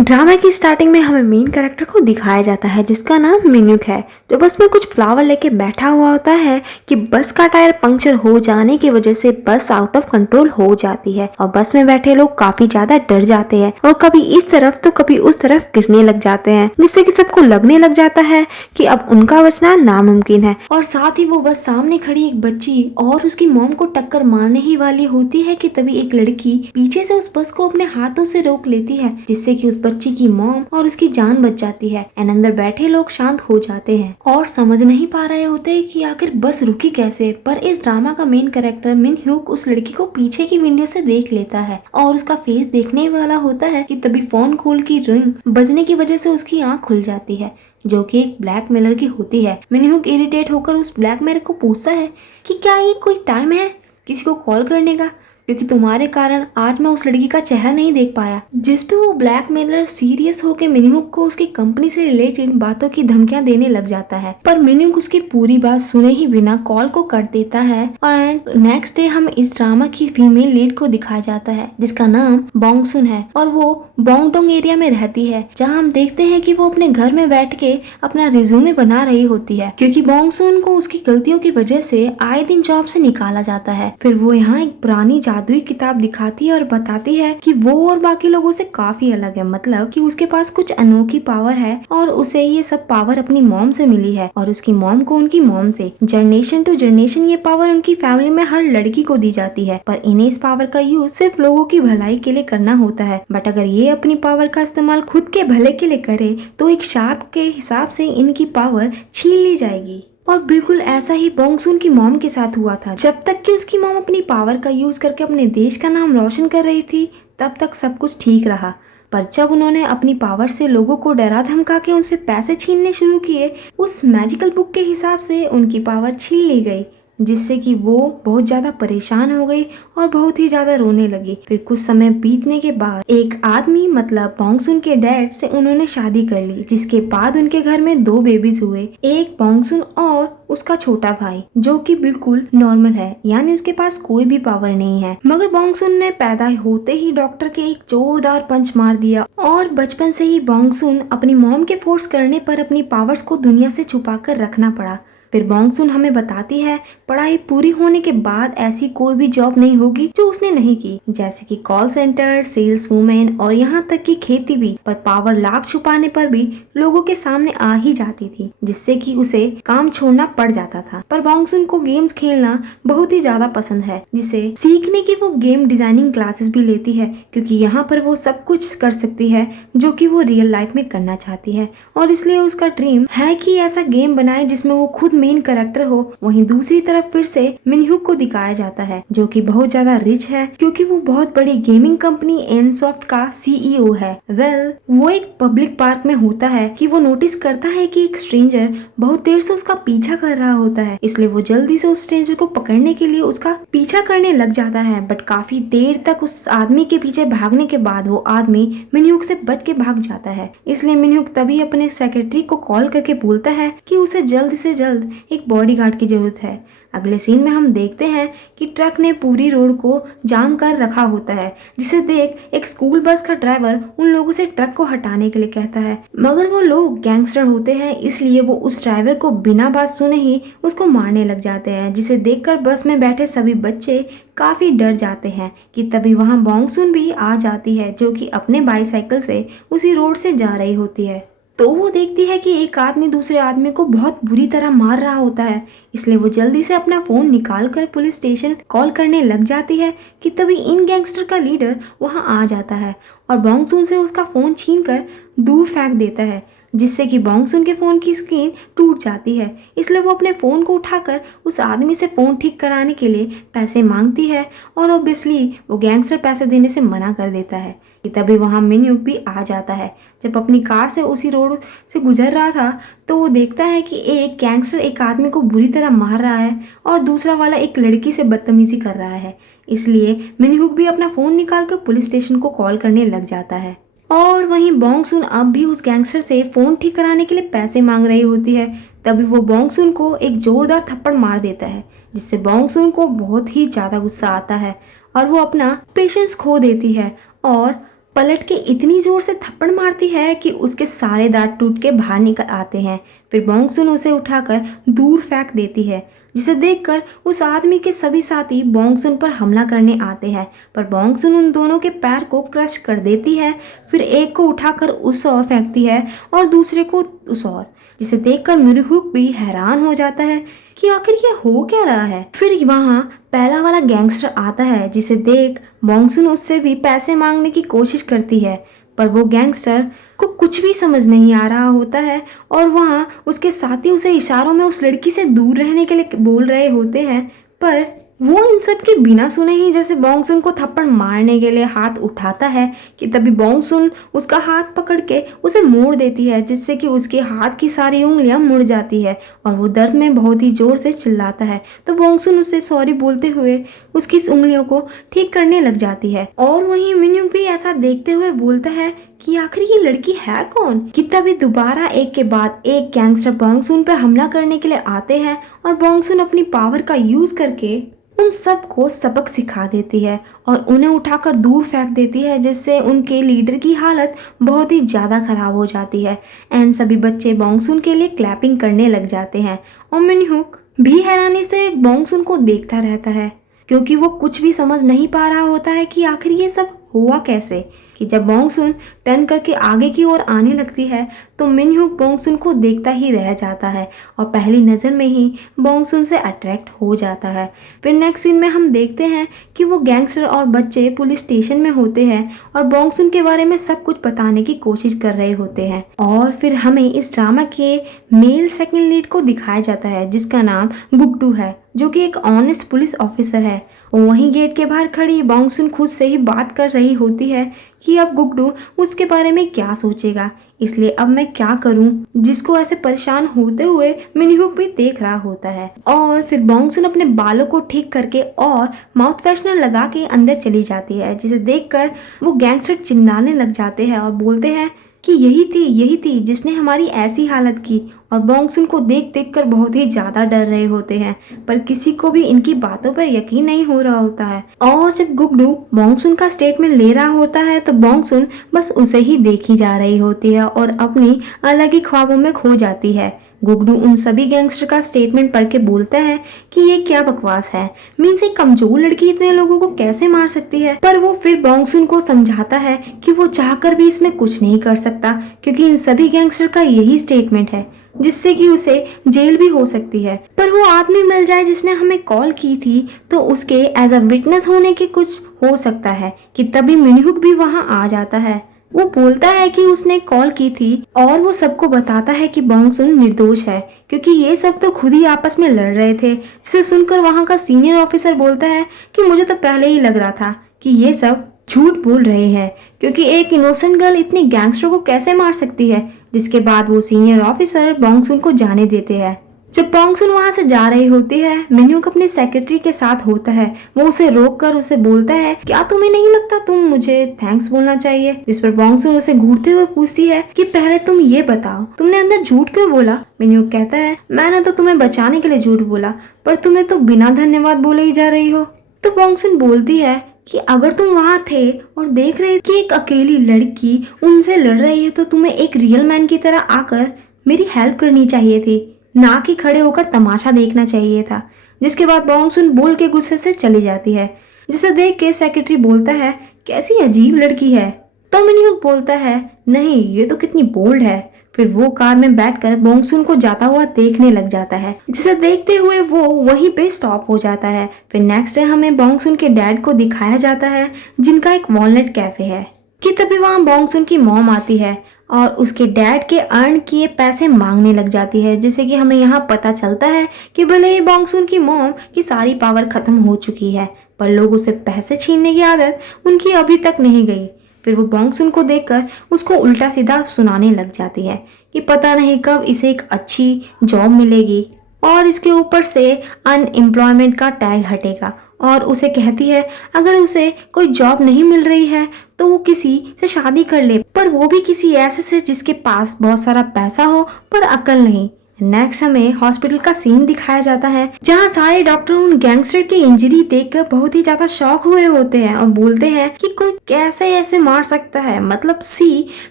Drama की starting में हमें मेन कैरेक्टर को दिखाया जाता है जिसका नाम मिन्यूक है, जो बस में कुछ फ्लावर लेके बैठा हुआ होता है कि बस का टायर पंक्चर हो जाने की वजह से बस आउट ऑफ कंट्रोल हो जाती है और बस में बैठे लोग काफी ज्यादा डर जाते हैं और कभी इस तरफ तो कभी उस तरफ गिरने लग जाते हैं, जिससे कि सबको लगने लग जाता है कि अब उनका बचना नामुमकिन है। और साथ ही वो बस सामने खड़ी एक बच्ची और उसकी मॉम को टक्कर मारने ही वाली होती है कि तभी एक लड़की पीछे से उस बस को अपने हाथों से रोक लेती है, जिससे कि उस बच्ची की मॉम और उसकी जान बच जाती है एंड अंदर बैठे लोग शांत हो जाते हैं और समझ नहीं पा रहे होते कि आखिर बस रुकी कैसे। पर इस ड्रामा का मेन कैरेक्टर मिन ह्यूक उस लड़की को पीछे की विंडो से देख लेता है और उसका फेस देखने वाला होता है कि तभी फोन कॉल की रिंग बजने की वजह से उसकी आंख खुल जाती है, जो कि एक ब्लैकमेलर की होती है। मिन ह्यूक इरिटेट होकर उस ब्लैकमेलर को पूछता है कि क्या ये कोई टाइम है किसी को कॉल करने का, क्योंकि तुम्हारे कारण आज मैं उस लड़की का चेहरा नहीं देख पाया। जिस पे वो ब्लैकमेलर सीरियस होकर मिन्यूक को उसकी कंपनी से रिलेटेड बातों की धमकियां देने लग जाता है, पर मिन्यूक उसकी पूरी बात सुने ही बिना कॉल को कर देता है। एंड नेक्स्ट डे हम इस ड्रामा की फीमेल लीड को दिखाया जाता है जिसका नाम बोंगसुन है और वो बोंगडोंग एरिया में रहती है, जहाँ हम देखते हैं कि वो अपने घर में बैठ के अपना रिज्यूमे बना रही होती है, क्योंकि बोंगसुन को उसकी गलतियों की वजह से आए दिन जॉब से निकाला जाता है। फिर वो यहाँ एक पुरानी जादुई किताब दिखाती है और बताती है कि वो और बाकी लोगों से काफी अलग है, मतलब कि उसके पास कुछ अनोखी पावर है और उसे ये सब पावर अपनी मॉम से मिली है और उसकी मॉम को उनकी मॉम से। जनरेशन टू जनरेशन ये पावर उनकी फैमिली में हर लड़की को दी जाती है, पर इन्हें इस पावर का यूज सिर्फ लोगों की भलाई के लिए करना होता है। बट अगर ये अपनी पावर का इस्तेमाल खुद के भले के लिए करे तो एक शाप के हिसाब से इनकी पावर छीन ली जाएगी। और बिल्कुल ऐसा ही बोंगसुन की मॉम के साथ हुआ था। जब तक कि उसकी मॉम अपनी पावर का यूज करके अपने देश का नाम रोशन कर रही थी तब तक सब कुछ ठीक रहा, पर जब उन्होंने अपनी पावर से लोगों को डरा धमका के उनसे पैसे छीनने शुरू किए, उस मैजिकल बुक के हिसाब से उनकी पावर छीन ली गई, जिससे कि वो बहुत ज्यादा परेशान हो गई और बहुत ही ज्यादा रोने लगी। फिर कुछ समय बीतने के बाद एक आदमी मतलब बोंगसुन के डैड से उन्होंने शादी कर ली, जिसके बाद उनके घर में 2 बेबीज हुए, एक बोंगसुन और उसका छोटा भाई, जो कि बिल्कुल नॉर्मल है, यानी उसके पास कोई भी पावर नहीं है। मगर बोंगसुन ने पैदा होते ही डॉक्टर के एक जोरदार पंच मार दिया और बचपन से ही बोंगसुन अपनी मॉम के फोर्स करने पर अपनी पावर्स को दुनिया से छुपा कर रखना पड़ा। फिर बोंगसुन हमें बताती है पढ़ाई पूरी होने के बाद ऐसी कोई भी जॉब नहीं होगी जो उसने नहीं की, जैसे कि कॉल सेंटर, सेल्स वुमेन और यहाँ तक कि खेती भी। पर पावर लाख छुपाने पर भी लोगों के सामने आ ही जाती थी, जिससे कि उसे काम छोड़ना पड़ जाता था। पर बोंगसुन को गेम्स खेलना बहुत ही ज्यादा पसंद है, जिसे सीखने की वो गेम डिजाइनिंग क्लासेस भी लेती है, क्योंकि यहाँ पर वो सब कुछ कर सकती है जो कि वो रियल लाइफ में करना चाहती है। और इसलिए उसका ड्रीम है कि ऐसा गेम बनाए जिसमें वो खुद मेन कैरेक्टर हो। वहीं दूसरी तरफ फिर से मिनह्यूक को दिखाया जाता है जो कि बहुत ज्यादा रिच है, क्योंकि वो बहुत बड़ी गेमिंग कंपनी एनसॉफ्ट का सीईओ है। वो एक पब्लिक पार्क में होता है कि वो नोटिस करता है कि एक स्ट्रेंजर बहुत देर से उसका पीछा कर रहा होता है, इसलिए वो जल्दी से उस स्ट्रेंजर को पकड़ने के लिए उसका पीछा करने लग जाता है। बट काफी देर तक उस आदमी के पीछे भागने के बाद वो आदमी मिनह्यूक से बच के भाग जाता है। इसलिए मिनह्यूक तभी अपने सेक्रेटरी को कॉल करके बोलता है कि उसे जल्द से जल्द एक बॉडीगार्ड की जरूरत है। अगले सीन में हम देखते हैं कि ट्रक ने पूरी रोड को जाम कर रखा होता है, जिसे देख एक स्कूल बस का ड्राइवर उन लोगों से ट्रक को हटाने के लिए कहता है, मगर वो लोग गैंगस्टर होते हैं, इसलिए वो उस ड्राइवर को बिना बात सुने ही उसको मारने लग जाते हैं, जिसे देखकर बस में बैठे सभी बच्चे काफी डर जाते हैं। कि तभी वहाँ बोंगसुन भी आ जाती है, जो कि अपने बाईसाइकिल से उसी रोड से जा रही होती है। तो वो देखती है कि एक आदमी दूसरे आदमी को बहुत बुरी तरह मार रहा होता है, इसलिए वो जल्दी से अपना फोन निकाल कर पुलिस स्टेशन कॉल करने लग जाती है। कि तभी इन गैंगस्टर का लीडर वहां आ जाता है और बोंगसुन से उसका फोन छीनकर दूर फेंक देता है, जिससे कि बोंगसुन के फोन की स्क्रीन टूट जाती है। इसलिए वो अपने फोन को उठाकर उस आदमी से फोन ठीक कराने के लिए पैसे मांगती है और ऑब्वियसली वो गैंगस्टर पैसे देने से मना कर देता है। कि तभी वहाँ मिनह्यूक भी आ जाता है। जब अपनी कार से उसी रोड से गुजर रहा था तो वो देखता है कि एक गैंगस्टर एक आदमी को बुरी तरह मार रहा है और दूसरा वाला एक लड़की से बदतमीजी कर रहा है। इसलिए मिनह्यूक भी अपना फोन निकालकर पुलिस स्टेशन को कॉल करने लग जाता है। और वहीं बोंगसुन अब भी उस गैंगस्टर से फोन ठीक कराने के लिए पैसे मांग रही होती है। तभी वो बोंगसुन को एक जोरदार थप्पड़ मार देता है, जिससे बोंगसुन को बहुत ही ज्यादा गुस्सा आता है और वो अपना पेशेंस खो देती है और पलट के इतनी जोर से थप्पड़ मारती है कि उसके सारे दांत टूट के बाहर निकल आते हैं। फिर बोंगसुन उसे उठाकर दूर फेंक देती है, जिसे देखकर उस आदमी के सभी साथी बोंगसुन पर हमला करने आते हैं, पर बोंगसुन उन दोनों के पैर को क्रश कर देती है। फिर एक को उठाकर उस ओर फेंकती है और दूसरे को उस ओर, जिसे देखकर मिनहुक भी हैरान हो जाता है कि आखिर ये हो क्या रहा है। फिर वहाँ पहला वाला गैंगस्टर आता है, जिसे देख बोंगसुन उससे भी पैसे मांगने की कोशिश करती है, पर वो गैंगस्टर को कुछ भी समझ नहीं आ रहा होता है और वहाँ उसके साथी उसे इशारों में उस लड़की से दूर रहने के लिए बोल रहे होते हैं। पर वो इन सब के बिना सुने ही जैसे बोंगसुन को थप्पड़ मारने के लिए हाथ उठाता है कि तभी बोंगसुन उसका हाथ पकड़ के उसे मोड़ देती है, जिससे कि उसके हाथ की सारी उंगलियां मुड़ जाती है और वो दर्द में बहुत ही जोर से चिल्लाता है। तो बोंगसुन उसे सॉरी बोलते हुए उसकी इस उंगलियों को ठीक करने लग जाती है और वहीं मिन्युक भी ऐसा देखते हुए बोलता है कि आखिर ये लड़की है कौन। कि तभी दोबारा एक के बाद एक गैंगस्टर बोंगसुन पर हमला करने के लिए आते हैं और बोंगसुन अपनी पावर का यूज करके उन सबको सबक सिखा देती है और उन्हें उठाकर दूर फेंक देती है, जिससे उनके लीडर की हालत बहुत ही ज़्यादा खराब हो जाती है। एंड सभी बच्चे बोंगसुन के लिए क्लैपिंग करने लग जाते हैं और मिनहुक भी हैरानी से बोंगसुन को देखता रहता है, क्योंकि वो कुछ भी समझ नहीं पा रहा होता है कि आखिर ये सब हुआ कैसे। कि जब बोंगसुन टर्न करके आगे की ओर आने लगती है तो मिनहुक बोंगसुन को देखता ही रह जाता है और पहली नज़र में ही बोंगसुन से अट्रैक्ट हो जाता है। फिर नेक्स्ट सीन में हम देखते हैं कि वो गैंगस्टर और बच्चे पुलिस स्टेशन में होते हैं और बोंगसुन के बारे में सब कुछ बताने की कोशिश कर रहे होते हैं। और फिर हमें इस ड्रामा के मेल सेकंड लीड को दिखाया जाता है, जिसका नाम गुक्डू है, जो कि एक ऑनेस्ट पुलिस ऑफिसर है। वहीं गेट के बाहर खड़ी बोंगसुन खुद से ही बात कर रही होती है कि अब गुक्डू उसके बारे में क्या सोचेगा, इसलिए अब मैं क्या करूं, जिसको ऐसे परेशान होते हुए मिनहुक भी देख रहा होता है। और फिर बोंगसुन अपने बालों को ठीक करके और माउथ फ्रेशनर लगा के अंदर चली जाती है, जिसे देखकर वो गैंगस्टर चिल्लाने लग जाते हैं और बोलते हैं कि यही थी जिसने हमारी ऐसी हालत की। और बोंगसुन को देख कर बहुत ही ज़्यादा डर रहे होते हैं, पर किसी को भी इनकी बातों पर यकीन नहीं हो रहा होता है। और जब गुक्डू बोंगसुन का स्टेटमेंट ले रहा होता है तो बोंगसुन बस उसे ही देखी जा रही होती है और अपनी अलग ही ख्वाबों में खो जाती है। गुक्डू उन सभी गैंगस्टर का स्टेटमेंट पढ़ के बोलता है कि ये क्या बकवास है, मीन्स एक कमजोर लड़की इतने लोगों को कैसे मार सकती है। पर वो फिर बोंगसुन को समझाता है कि वो चाहकर भी इसमें कुछ नहीं कर सकता, क्योंकि इन सभी गैंगस्टर का यही स्टेटमेंट है, जिससे कि उसे जेल भी हो सकती है। पर वो आदमी मिल जाए जिसने हमें कॉल की थी तो उसके एज अ विटनेस होने की कुछ हो सकता है। कि तभी मिनहुक भी वहां आ जाता है। वो बोलता है कि उसने कॉल की थी और वो सबको बताता है कि बोंगसुन निर्दोष है, क्योंकि ये सब तो खुद ही आपस में लड़ रहे थे। इसे सुनकर वहां का सीनियर ऑफिसर बोलता है कि मुझे तो पहले ही लग रहा था कि ये सब झूठ बोल रहे हैं, क्योंकि एक इनोसेंट गर्ल इतनी गैंगस्टर को कैसे मार सकती है। जिसके बाद वो सीनियर ऑफिसर बोंगसुन को जाने देते हैं। जब बोंगसुन वहां से जा रही होती है, मिन्युक अपने सेक्रेटरी के साथ होता है। वो उसे रोककर उसे बोलता है, क्या तुम्हें नहीं लगता तुम मुझे थैंक्स बोलना चाहिए। जिस पर बोंगसुन उसे घूरते हुए पूछती है कि पहले तुम ये बताओ, तुमने अंदर झूठ क्यों बोला। मिन्युक कहता है, मैंने तो तुम्हें बचाने के लिए झूठ बोला, पर तुम्हें तो बिना धन्यवाद बोले ही जा रही हो। तो बोंगसुन बोलती है कि अगर तुम वहां थे और देख रहे कि एक अकेली लड़की उनसे लड़ रही है तो तुम्हें एक रियल मैन की तरह आकर मेरी हेल्प करनी चाहिए थी, ना कि खड़े होकर तमाशा देखना चाहिए था। जिसके बाद बोंगसुन बोल के गुस्से से चली जाती है, जिसे देख के सेक्रेटरी बोलता है, कैसी अजीब लड़की है। तो मिन्युक बोलता है, नहीं ये तो कितनी बोल्ड है। फिर वो कार में बैठकर बोंगसुन को जाता हुआ देखने लग जाता है, जिसे देखते हुए वो वहीं पे स्टॉप हो जाता है। फिर नेक्स्ट डे हमें बोंगसुन के डैड को दिखाया जाता है, जिनका एक वॉलनट कैफे है। कि तभी वहाँ बोंगसुन की मॉम आती है और उसके डैड के अर्न किए पैसे मांगने लग जाती है, जिससे कि हमें यहाँ पता चलता है कि भले ही बोंगसुन की मॉम की सारी पावर खत्म हो चुकी है, पर लोगों से पैसे छीनने की आदत उनकी अभी तक नहीं गई। फिर वो बोंगसुन को देखकर उसको उल्टा सीधा सुनाने लग जाती है कि पता नहीं कब इसे एक अच्छी जॉब मिलेगी और इसके ऊपर से अनएम्प्लॉयमेंट का टैग हटेगा। और उसे कहती है अगर उसे कोई जॉब नहीं मिल रही है तो वो किसी से शादी कर ले, पर वो भी किसी ऐसे से जिसके पास बहुत सारा पैसा हो पर अकल नहीं। नेक्स्ट हमें हॉस्पिटल का सीन दिखाया जाता है जहाँ सारे डॉक्टर उन गैंगस्टर की इंजरी देखकर बहुत ही ज्यादा शॉक हुए होते हैं और बोलते हैं कि कोई कैसे ऐसे मार सकता है। मतलब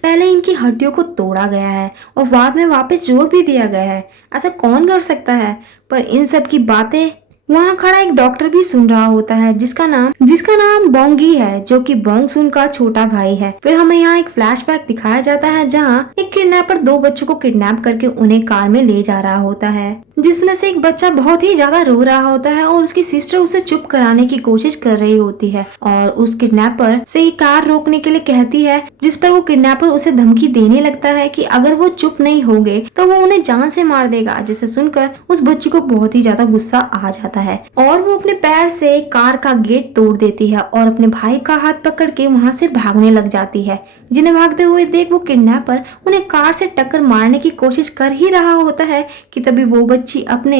पहले इनकी हड्डियों को तोड़ा गया है और बाद में वापस जोड़ भी दिया गया है, ऐसा कौन कर सकता है। पर इन सब की बातें वहाँ खड़ा एक डॉक्टर भी सुन रहा होता है जिसका नाम बोंगी है, जो कि बोंगसुन का छोटा भाई है। फिर हमें यहाँ एक फ्लैशबैक दिखाया जाता है जहाँ एक किडनैपर 2 बच्चों को किडनैप करके उन्हें कार में ले जा रहा होता है, जिसमें से एक बच्चा बहुत ही ज्यादा रो रहा होता है और उसकी सिस्टर उसे चुप कराने की कोशिश कर रही होती है और उस किडनैपर से ही कार रोकने के लिए कहती है, जिस पर वो किडनैपर उसे धमकी देने लगता है कि अगर वो चुप नहीं होंगे तो वो उन्हें जान से मार देगा। जिसे सुनकर उस बच्ची को बहुत ही ज्यादा गुस्सा आ जाता है और वो अपने पैर से कार का गेट तोड़ देती है और अपने भाई का हाथ पकड़ के वहाँ से भागने लग जाती है। जिन्हें भागते हुए देख वो किडनैपर उन्हें कार से टक्कर मारने की कोशिश कर ही रहा होता है कि तभी वो बच्ची अपने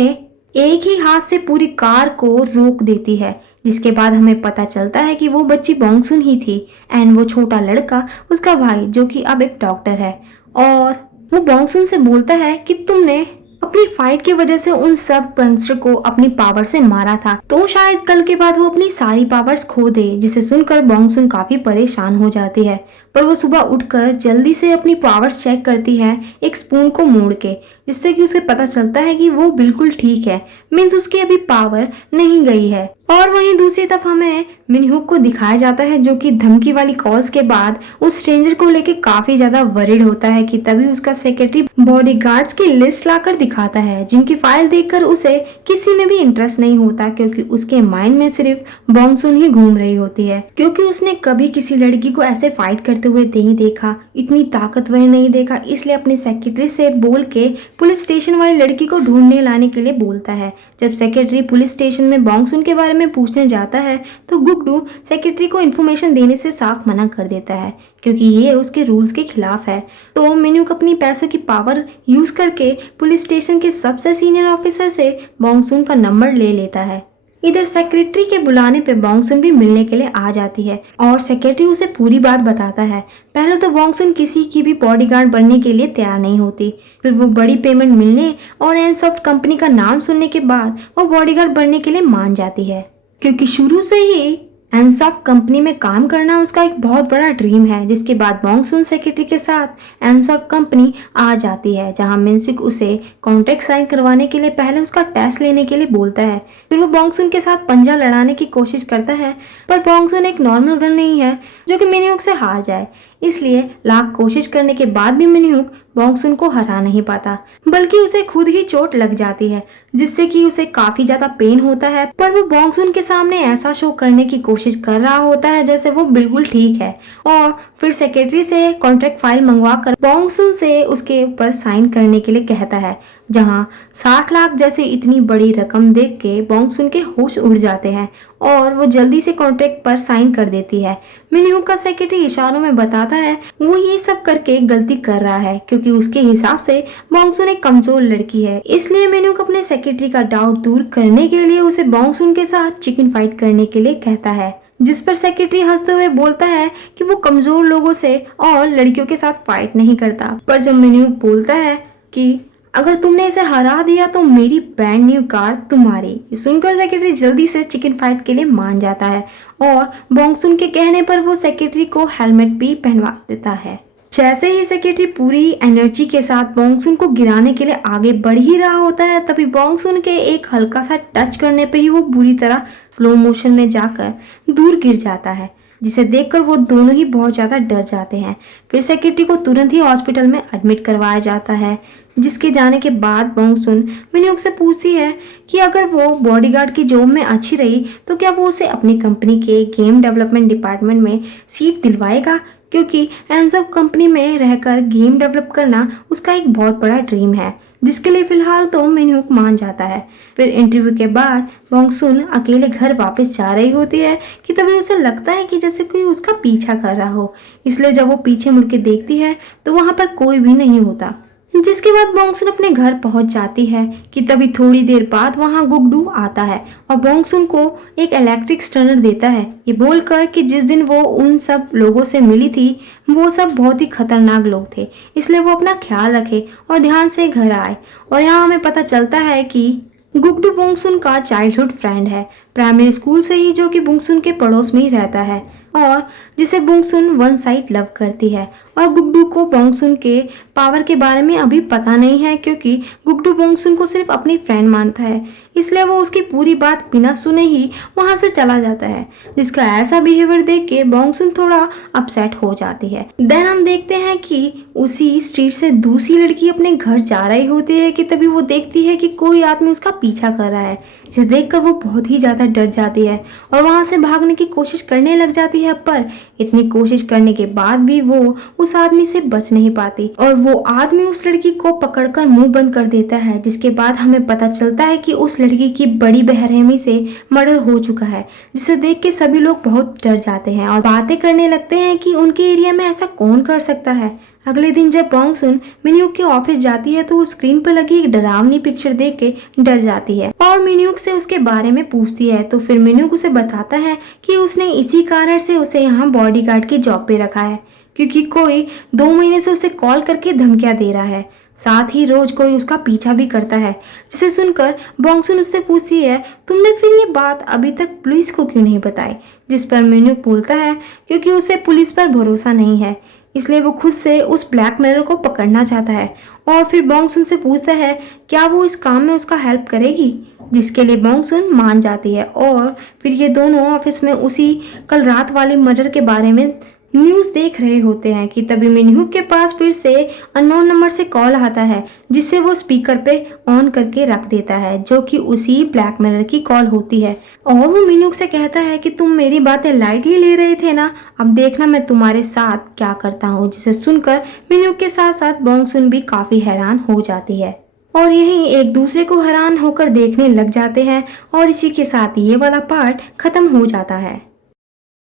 एक ही हाथ से पूरी कार को रोक देती है, जिसके बाद हमें पता चलता है कि वो बच्ची बोंगसुन ही थी एंड वो छोटा लड़का उसका भाई, जो कि अब एक डॉक्टर है। और वो बोंगसुन से बोलता है कि तुमने अपनी फाइट की वजह से उन सब गैंगस्टर को अपनी पावर से मारा था, तो शायद कल के बाद वो अपनी सारी पावर्स खो दे। जिसे सुनकर बोंगसुन काफी परेशान हो जाती है, पर वो सुबह उठकर जल्दी से अपनी पावर्स चेक करती है एक स्पून को मोड़ के, जिससे कि उसे पता चलता है कि वो बिल्कुल ठीक है, मीन्स उसकी अभी पावर नहीं गई है। और वहीं दूसरी तरफ हमें मिनहुक को दिखाया जाता है जो कि धमकी वाली कॉल्स के बाद उस स्ट्रेंजर को लेके काफी ज्यादा वरिड होता है कि तभी उसका सेक्रेटरी बॉडीगार्ड्स की लिस्ट लाकर दिखाता है, जिनकी फाइल देखकर उसे किसी में भी इंटरेस्ट नहीं होता क्योंकि उसके माइंड में सिर्फ बोंगसुन ही घूम रही होती है, क्योंकि उसने कभी किसी लड़की को ऐसे फाइट करते हुए नहीं देखा, इतनी ताकतवर नहीं देखा। इसलिए अपने सेक्रेटरी से बोल के पुलिस स्टेशन वाली लड़की को ढूंढने लाने के लिए बोलता है। जब सेक्रेटरी पुलिस स्टेशन में बोंगसुन के बारे में पूछने जाता है तो गुगडू सेक्रेटरी को इन्फॉर्मेशन देने से साफ मना कर देता है क्योंकि ये उसके रूल्स के खिलाफ है। तो मिन्हुक अपनी पैसों की पावर यूज करके पुलिस स्टेशन के सबसे सीनियर ऑफिसर से बोंगसुन का नंबर ले लेता है। इधर सेक्रेटरी के बुलाने पे बोंगसुन भी मिलने के लिए आ जाती है और सेक्रेटरी उसे पूरी बात बताता है। पहले तो बोंगसुन किसी की भी बॉडीगार्ड बनने के लिए तैयार नहीं होती, फिर वो बड़ी पेमेंट मिलने और एनसॉफ्ट कंपनी का नाम सुनने के बाद वो बॉडीगार्ड बनने के लिए मान जाती है, क्योंकि शुरू से ही एनसॉफ्ट कंपनी में काम करना उसका एक बहुत बड़ा ड्रीम है। जिसके बाद बोंगसुन सेक्रेटरी के साथ एनसॉफ्ट कंपनी आ जाती है, जहां मिनसिक उसे कॉन्ट्रैक्ट साइन करवाने के लिए पहले उसका टेस्ट लेने के लिए बोलता है। फिर वो बोंगसुन के साथ पंजा लड़ाने की कोशिश करता है, पर बोंगसुन एक नॉर्मल गन नहीं है जो कि मिन्हुक से हार जाए, इसलिए लाख कोशिश करने के बाद भी मिन्हुक बोंगसुन को हरा नहीं पाता, बल्कि उसे खुद ही चोट लग जाती है, जिससे कि उसे काफी ज्यादा पेन होता है। पर वो बोंगसुन के सामने ऐसा शो करने की कोशिश कर रहा होता है जैसे वो बिल्कुल ठीक है और फिर सेक्रेटरी से कॉन्ट्रैक्ट फाइल मंगवा कर बोंगसुन से उसके ऊपर साइन करने के लिए कहता है, जहां 60 लाख जैसे इतनी बड़ी रकम देख के बोंगसुन के होश उड़ जाते हैं और वो जल्दी से कॉन्ट्रैक्ट पर साइन कर देती है। मिन्हुक का सेक्रेटरी इशारों में बताता है वो ये सब करके गलती कर रहा है क्योंकि उसके हिसाब से बोंगसुन एक कमजोर लड़की है, इसलिए मिन्हुक अपने सेक्रेटरी का डाउट दूर करने के लिए उसे बोंगसुन के साथ चिकन फाइट करने के लिए कहता है, जिस पर सेक्रेटरी हंसते हुए बोलता है कि वो कमजोर लोगों से और लड़कियों के साथ फाइट नहीं करता। पर जब मिन्हुक बोलता है कि अगर तुमने इसे हरा दिया तो मेरी ब्रांड न्यू कार तुम्हारी, सुनकर सेक्रेटरी जल्दी से चिकन फाइट के लिए मान जाता है और बोंगसुन के कहने पर वो सेक्रेटरी को हेलमेट भी पहनवा देता है। जैसे ही सेक्रेटरी पूरी एनर्जी के साथ बोंगसुन को गिराने के लिए आगे बढ़ ही रहा होता है, तभी बोंगसुन के एक हल्का सा टच करने पे ही वो बुरी तरह स्लो मोशन में जाकर दूर गिर जाता है, जिसे देखकर वो दोनों ही बहुत ज्यादा डर जाते हैं। फिर सेक्रेटरी को तुरंत ही हॉस्पिटल में एडमिट करवाया जाता है, जिसके जाने के बाद बोंगसुन मिन्हुक से पूछती है कि अगर वो बॉडीगार्ड की जॉब में अच्छी रही तो क्या वो उसे अपनी कंपनी के गेम डेवलपमेंट डिपार्टमेंट में सीट दिलवाएगा, क्योंकि एनसॉफ्ट कंपनी में रहकर गेम डेवलप करना उसका एक बहुत बड़ा ड्रीम है, जिसके लिए फिलहाल तो मिन्हुक मान जाता है। फिर इंटरव्यू के बाद बोंगसुन अकेले घर वापस जा रही होती है कि तभी उसे लगता है कि जैसे कोई उसका पीछा कर रहा हो, इसलिए जब वो पीछे मुड़ के देखती है तो वहां पर कोई भी नहीं होता। जिसके बाद बोंगसुन अपने घर पहुंच जाती है कि तभी थोड़ी देर बाद वहां गुगडू आता है और बोंगसुन को एक इलेक्ट्रिक स्टनर देता है, ये बोलकर कि जिस दिन वो उन सब लोगों से मिली थी वो सब बहुत ही खतरनाक लोग थे, इसलिए वो अपना ख्याल रखे और ध्यान से घर आए। और यहाँ हमें पता चलता है कि गुगडू बोंगसुन का चाइल्डहुड फ्रेंड है, प्राइमरी स्कूल से ही, जो कि बोंगसुन के पड़ोस में ही रहता है और जिसे बोंगसुन वन साइड लव करती है। और गुगडू को बोंगसुन के पावर के बारे में अभी पता नहीं है, क्योंकि गुगडू बोंगसुन को सिर्फ अपनी फ्रेंड मानता है, इसलिए वो उसकी पूरी बात बिना सुने ही वहां से चला जाता है। जिसका ऐसा बिहेवियर देख के बोंगसुन थोड़ा अपसेट हो जाती है। देन हम देखते हैं कि उसी स्ट्रीट से दूसरी लड़की अपने घर जा रही होती है कि तभी वो देखती है कि कोई आदमी उसका पीछा कर रहा है, जिसे देखकर वो बहुत ही ज्यादा डर जाती है और वहां से भागने की कोशिश करने लग जाती है। पर इतनी कोशिश करने के बाद भी वो उस आदमी से बच नहीं पाती और वो आदमी उस लड़की को पकड़कर मुंह बंद कर देता है। जिसके बाद हमें पता चलता है कि उस लड़की की बड़ी बेरहमी से मर्डर हो चुका है, जिसे देख के सभी लोग बहुत डर जाते हैं और बातें करने लगते हैं कि उनके एरिया में ऐसा कौन कर सकता है। अगले दिन जब बोंगसुन मिन्यूक के ऑफिस जाती है तो वो स्क्रीन पर लगी एक डरावनी पिक्चर देख के डर जाती है और मिन्यूक से उसके बारे में पूछती है। तो फिर मिन्यूक उसे बताता है कि उसने इसी कारण से उसे यहाँ बॉडीगार्ड की जॉब पे रखा है, क्योंकि कोई 2 महीने से उसे कॉल करके धमकियां दे रहा है, साथ ही रोज कोई उसका पीछा भी करता है। जिसे सुनकर बोंगसुन उससे पूछती है, तुमने फिर ये बात अभी तक पुलिस को क्यों नहीं बताई? जिस पर मिन्यूक बोलता है क्योंकि उसे पुलिस पर भरोसा नहीं है, इसलिए वो खुद से उस ब्लैक मिरर को पकड़ना चाहता है। और फिर बोंगसुन से पूछता है क्या वो इस काम में उसका हेल्प करेगी, जिसके लिए बोंगसुन मान जाती है। और फिर ये दोनों ऑफिस में उसी कल रात वाले मर्डर के बारे में न्यूज देख रहे होते हैं कि तभी मिन्यूक के पास फिर से अननोन नंबर से कॉल आता है, जिसे वो स्पीकर पे ऑन करके रख देता है, जो कि उसी ब्लैक मिरर की कॉल होती है। और वो मिन्यूक से कहता है कि तुम मेरी बातें लाइटली ले रहे थे ना, अब देखना मैं तुम्हारे साथ क्या करता हूँ। जिसे सुनकर मिन्यूक के साथ साथ बोंगसुन भी काफी हैरान हो जाती है और यही एक दूसरे को हैरान होकर देखने लग जाते हैं। और इसी के साथ ये वाला पार्ट खत्म हो जाता है।